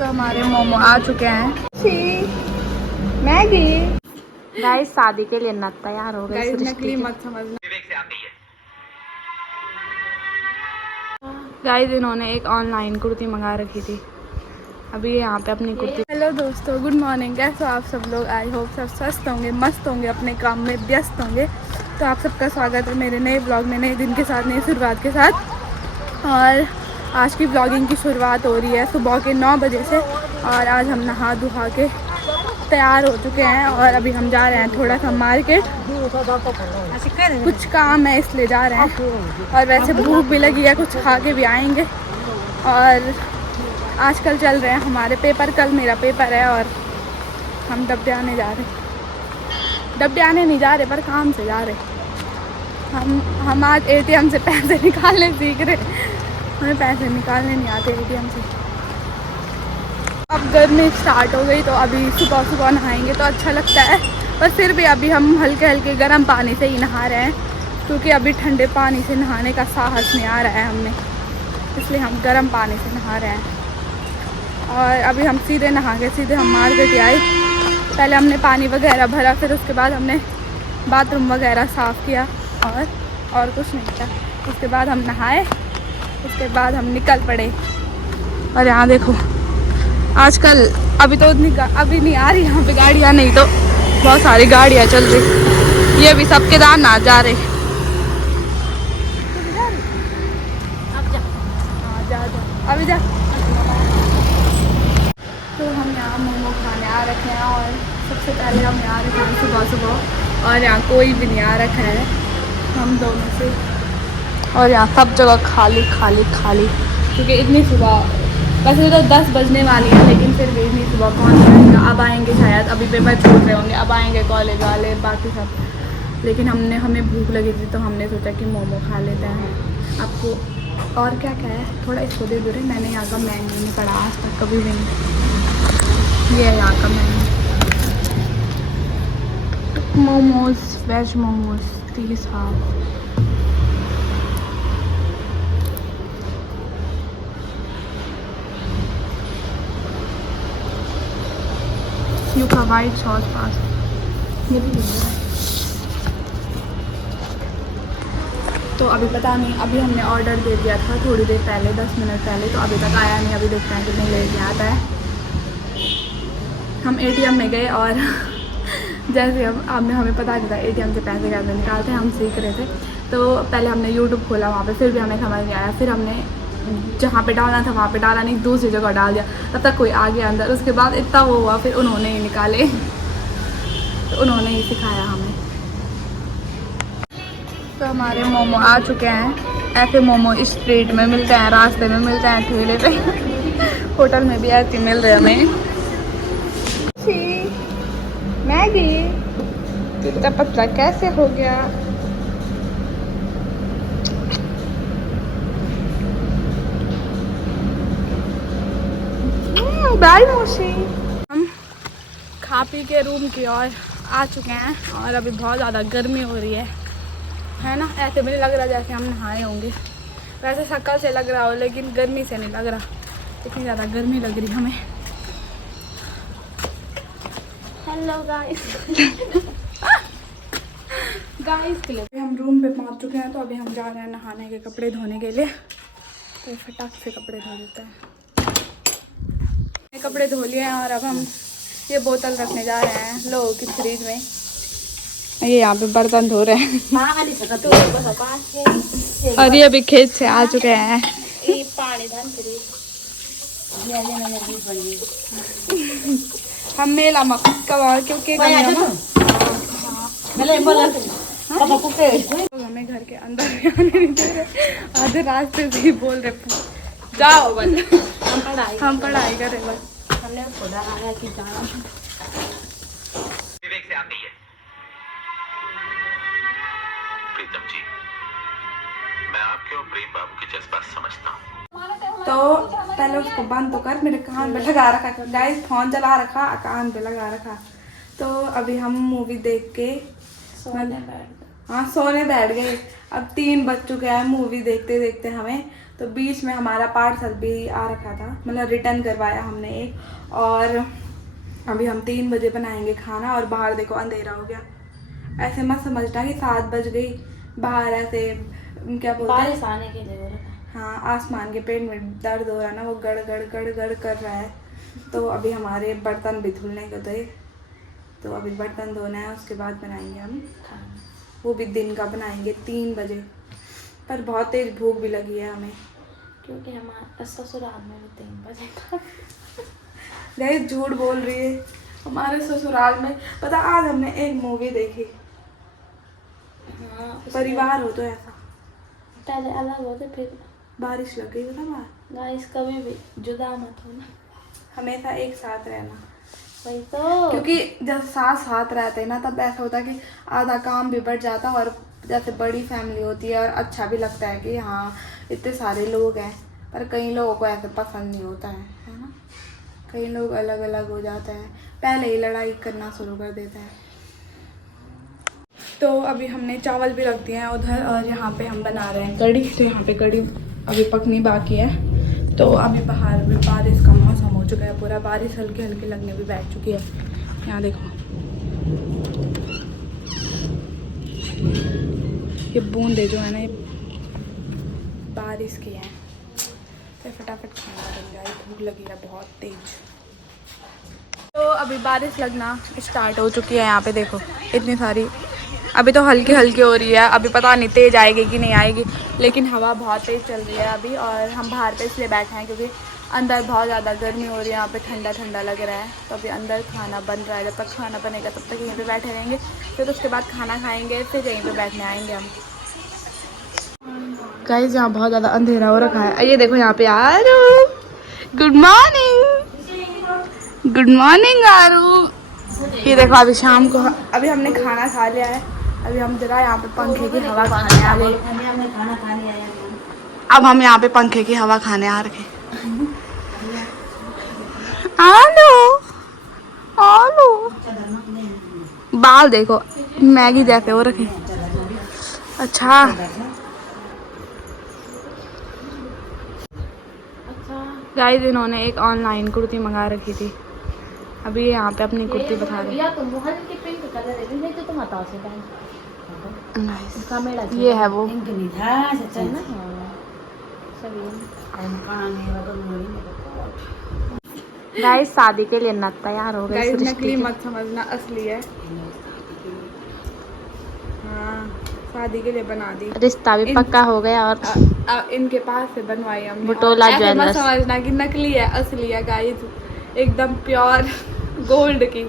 तो हमारे मोमो आ चुके हैं। मैगी गाइस शादी के लिए नत तैयार हो गए। गाइस नकली मत समझना। गाइस इन्होंने एक ऑनलाइन कुर्ती मंगा रखी थी, अभी यहाँ पे अपनी कुर्ती। हेलो दोस्तों, गुड मॉर्निंग। कैसे हो आप सब लोग? आई होप सब स्वस्थ होंगे, मस्त होंगे, अपने काम में व्यस्त होंगे। तो आप सबका स्वागत है मेरे नए ब्लॉग में, नए दिन के साथ, नई शुरुआत के साथ। और आज की ब्लॉगिंग की शुरुआत हो रही है सुबह के 9 बजे से। और आज हम नहा धुहा के तैयार हो चुके हैं और अभी हम जा रहे हैं थोड़ा सा मार्केट, कुछ काम है इसलिए जा रहे हैं। और वैसे भूख भी लगी है, कुछ खा के भी आएंगे। और आजकल चल रहे हैं हमारे पेपर, कल मेरा पेपर है और हम डब्बे आने जा रहे हैं। डब्बे आने नहीं जा रहे पर काम से जा रहे। हम आज एटीएम से पैसे निकालने सीख रहे, हमें पैसे निकालने नहीं आते एटीएम से। अब गर्मी स्टार्ट हो गई तो अभी सुबह सुबह नहाएंगे तो अच्छा लगता है, पर फिर भी अभी हम हल्के हल्के गर्म पानी से ही नहा रहे हैं, क्योंकि अभी ठंडे पानी से नहाने का साहस नहीं आ रहा है हमें, इसलिए हम गर्म पानी से नहा रहे हैं। और अभी हम सीधे नहा के सीधे हम मार्केट आए। पहले हमने पानी वगैरह भरा, फिर उसके बाद हमने बाथरूम वगैरह साफ़ किया और कुछ नहीं किया। उसके बाद हम नहाए, उसके बाद हम निकल पड़े। और यहाँ देखो आजकल अभी तो अभी नहीं आ रही यहाँ पे गाड़ियाँ, नहीं तो बहुत सारी गाड़ियाँ चल रही। ये भी सब केदारनाथ जा रहे। अभी जा। तो हम यहाँ मोमो खाने आ रखे हैं और सबसे पहले हम यहाँ रखे हैं सुबह सुबह, और यहाँ कोई भी नहीं आ रखा है हम दोनों से। और यहाँ सब जगह खाली खाली खाली, क्योंकि इतनी सुबह, वैसे तो 10 बजने वाली है लेकिन फिर भी इतनी सुबह कौन आएगा। अब आएंगे शायद, अभी पेपर छूट रहे होंगे, अब आएंगे कॉलेज वाले बाकी सब। लेकिन हमें भूख लगी थी तो हमने सोचा कि मोमो खा लेते हैं। आपको और क्या क्या है थोड़ा इसको दे दो रे, मैंने यहाँ का मेन्यू नहीं पढ़ा आज तक कभी भी नहीं। ये है यहाँ का menu. Momos, veg momos 30 half. यू का वाइट सॉस पास ये भी है। तो अभी पता नहीं, अभी हमने ऑर्डर दे दिया था थोड़ी देर पहले, 10 मिनट पहले, तो अभी तक आया नहीं। अभी देखते हैं कितनी लेट में आता है। हम एटीएम में गए और जैसे हमने हमें पता चला एटीएम से पैसे कैसे निकालते हैं, हम सीख रहे थे। तो पहले हमने यूट्यूब खोला वहाँ पे, फिर भी हमें समझ नहीं आया। फिर हमने जहाँ पे डालना था वहाँ पे डाला नहीं, दूसरी जगह डाल दिया। तब तक कोई आ गया अंदर, उसके बाद इतना वो हुआ, फिर उन्होंने ही निकाले, तो उन्होंने ही सिखाया हमें। तो हमारे मोमो आ चुके हैं। ऐसे मोमो स्ट्रीट में मिलते हैं, रास्ते में मिलते हैं, ठेले पे होटल में भी ऐसे मिल रहे हमें। मैगी कितना पतला कैसे हो गया। बाय मौसी। हम खा पी के रूम की ओर आ चुके हैं और अभी बहुत ज़्यादा गर्मी हो रही है ना। ऐसे भी नहीं लग रहा जैसे हम नहाए होंगे, वैसे शक्ल से लग रहा हो लेकिन गर्मी से नहीं लग रहा, इतनी ज़्यादा गर्मी लग रही हमें। हेलो गाइस के लिए हम रूम पे पहुंच चुके हैं, तो अभी हम जा रहे हैं नहाने के कपड़े धोने के लिए। तो फटाक से कपड़े धो देते हैं। कपड़े धो लिए हैं और अब हम ये बोतल रखने जा रहे हैं लोगों की फ्रिज में। ये यहाँ पे बर्तन धो रहे हैं और ये अभी खेत से आ चुके हैं। हम मेला में क्योंकि हमें घर के अंदर आने नहीं दे रहे, आधे रास्ते से ही बोल रहे जाओ बस, हम पढ़ाई कर रहे बस। हमने खुदा आया कि जाना विवेक से आती है। प्रीतम जी, मैं आपके और प्रेम बाबू के जज्बात समझता हूँ। तो पहले उसको बंद तो कर, मेरे कान पे लगा रखा, गाइस फोन चला रखा, कान पे लगा रखा। तो अभी हम मूवी देख के सोने बैठ गए। अब 3 बज चुके हैं मूवी देखते देखते हमें। तो बीच में हमारा पार्सल भी आ रखा था, मतलब रिटर्न करवाया हमने एक। और अभी हम 3 बजे बनाएंगे खाना और बाहर देखो अंधेरा हो गया। ऐसे मत समझना कि 7 बज गई, बाहर ऐसे क्या बोलते हैं, बारिश आने के लिए हो रहा है। हाँ, आसमान के पेट में दर्द हो रहा है ना, वो गड़ गड़ गड़ गड़ कर रहा है। तो अभी हमारे बर्तन भी धुलने को थे, तो अभी बर्तन धोना है, उसके बाद बनाएंगे हम खाना। वो भी दिन का बनाएंगे 3 बजे। पर बहुत तेज भूख भी लगी है हमें, क्योंकि हमारे ससुराल में भी 3 बजे गाइस झूठ बोल रही है। हमारे ससुराल में पता, आज हमने एक मूवी देखी। हाँ, परिवार हो तो ऐसा। पहले अलग होते, फिर बारिश लग गई पता बाहर। गाइस कभी भी जुदा मत होना, हमेशा एक साथ रहना। वही तो। क्योंकि जब साथ साथ रहते हैं ना, तब ऐसा होता है कि आधा काम भी बढ़ जाता है, और जैसे बड़ी फैमिली होती है और अच्छा भी लगता है कि हाँ इतने सारे लोग हैं। पर कई लोगों को ऐसे पसंद नहीं होता है ना। कई लोग अलग अलग हो जाते हैं, पहले ही लड़ाई करना शुरू कर देते हैं। तो अभी हमने चावल भी रख दिए हैं उधर, और यहाँ पे हम बना रहे हैं कढ़ी। तो यहाँ पे कढ़ी अभी पकनी बाकी है। तो अभी बाहर भी बारिश का मौसम हो चुका है पूरा, बारिश हल्की हल्की लगने भी बैठ चुकी है। यहाँ देखो ये बूंदे जो है ना, ये बारिश की है। तो फटाफट खाना बन जाए, भूख लगी है बहुत तेज। तो अभी बारिश लगना स्टार्ट हो चुकी है। यहाँ पे देखो इतनी सारी, अभी तो हल्की हल्की हो रही है, अभी पता नहीं तेज़ आएगी कि नहीं आएगी, लेकिन हवा बहुत तेज़ चल रही है अभी। और हम बाहर पे इसलिए बैठे हैं क्योंकि अंदर बहुत ज़्यादा गर्मी हो रही है, यहाँ पे ठंडा ठंडा लग रहा है। तो अभी अंदर खाना बन रहा है, जब तक खाना बनेगा तब तक यहीं पे बैठे रहेंगे। फिर उसके बाद खाना खाएंगे, फिर यहीं पे बैठने आएंगे हम। गाइस यहाँ बहुत ज़्यादा अंधेरा हो रखा है। ये देखो यहाँ पे आरू, गुड मॉर्निंग, गुड मॉर्निंग आरू। ये देखो अभी शाम को, अभी हमने खाना खा लिया है। अभी हम जरा यहाँ पे पंखे की हवा खाने आ गए। अब हम यहाँ पे पंखे की हवा खाने आ रखे। आलू आलू, बाल देखो मैगी जैसे हो रखे। अच्छा गाइस, इन्होंने एक ऑनलाइन कुर्ती मंगा रखी थी। अभी ये यहाँ पे अपनी कुर्ती बता रही है। ये है वो। गाइस शादी के लिए न तैयार हो गए। गाइस नकली मत समझना, असली है। हाँ, शादी के लिए बना दी, रिश्ता भी पक्का हो गया। और इनके पास से बनवाई हमने। बुटोला ऐसे मत ज्वेलर्स। समझना कि नकली है, असली है गाइस, एकदम प्योर गोल्ड की।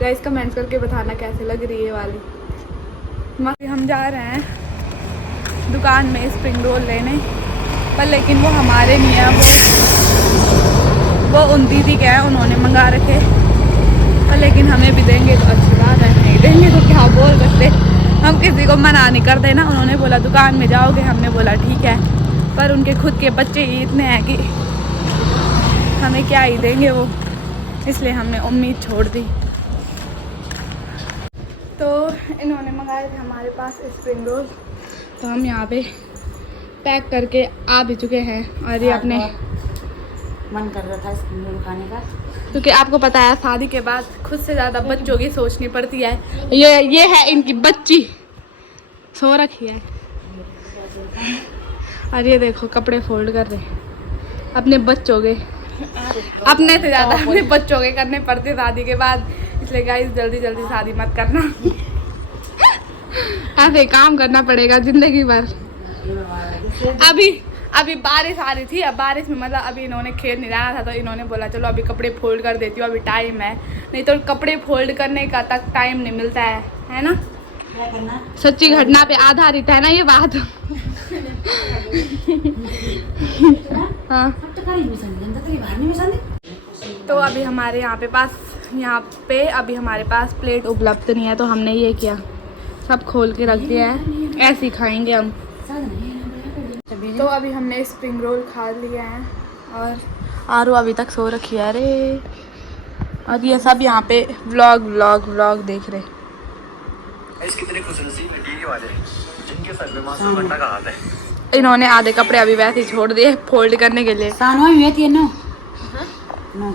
गाइस कमेंट्स करके बताना कैसे लग रही है वाली। हम जा रहे हैं दुकान में स्प्रिंग रोल लेने, पर लेकिन वो हमारे नहीं है, वो उन दीदी के हैं, उन्होंने मंगा रखे। पर लेकिन हमें भी देंगे तो अच्छी बात है, नहीं देंगे तो क्या बोल सकते, हम किसी को मना नहीं करते ना। उन्होंने बोला दुकान में जाओगे, हमने बोला ठीक है। पर उनके खुद के बच्चे ही इतने हैं कि हमें क्या ही देंगे वो, इसलिए हमने उम्मीद छोड़ दी। तो इन्होंने मंगाए थे हमारे पास स्प्रिंग रोल, तो हम यहाँ पे पैक करके आ भी चुके हैं। और ये अपने मन कर रहा था स्प्रिंग रोल खाने का, क्योंकि आपको पता है शादी के बाद खुद से ज़्यादा बच्चों की सोचनी पड़ती है। ये है इनकी बच्ची, सो रखी है। और ये देखो कपड़े फोल्ड कर रहे अपने बच्चों के, अपने से ज़्यादा अपने बच्चों के करने पड़ते शादी के बाद। इसलिए गाइस जल्दी जल्दी शादी मत करना, ऐसे काम करना पड़ेगा जिंदगी भर। अभी बारिश आ रही थी, अब बारिश में मतलब अभी इन्होंने खेत नहीं जाना था, तो इन्होंने बोला चलो अभी कपड़े फोल्ड कर देती हूँ, अभी टाइम है। नहीं तो कपड़े फोल्ड करने का तक टाइम नहीं मिलता है ना। सच्ची घटना पे आधारित है ना ये बात। हाँ, तो अभी हमारे यहाँ पे अभी हमारे पास प्लेट उपलब्ध नहीं है, तो हमने ये किया, सब खोल के रख दिया है, ऐसे ही खाएंगे हम। तो अभी हमने स्प्रिंग रोल खा लिया है, और आरू अभी तक सो रखी है। अरे और ये सब यहाँ पे व्लॉग देख रहे। कितने खुशनसीब लड़की वाले जिनके सर पे माँ का हाथ है। इन्होंने आधे कपड़े अभी वैसे ही छोड़ दिए फोल्ड करने के लिए। सानवा में थी नो नो